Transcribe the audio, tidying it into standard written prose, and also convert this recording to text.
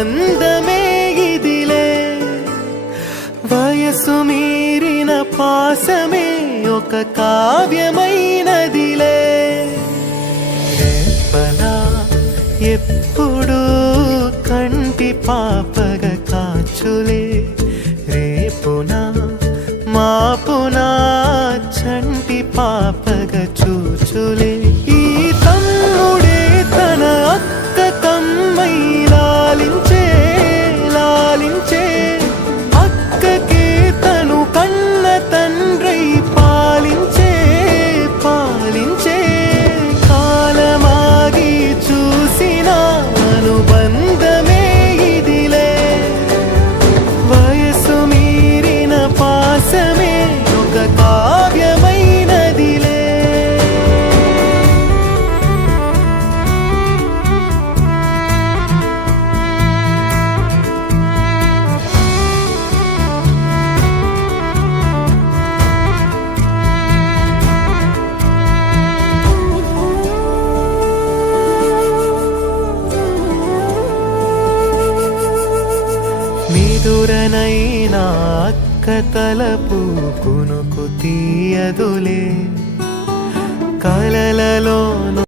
అనుబంధమే ఇదిలే వయసు మీరిన పాసమే ఒక కావ్యమైనదిలే రేపలా ఎప్పుడు కంటి పాపగ కాచులే రేపునా మాపునా చంటి పాపగ చూచులే ఈ తమ్ముడే తన అక్క తమ్మై లాలించే లాలించే అక్కకే తను కన్న తండ్రై పాలించే పాలించే కాలమాగి చూసిన అనుబంధమే ఇదిలే వయసు మీరిన పాసమే ఒక కావ్యమైనదిలే నిదురనైనా అక్క తలపు కునుకు తీయదులే కలలలోను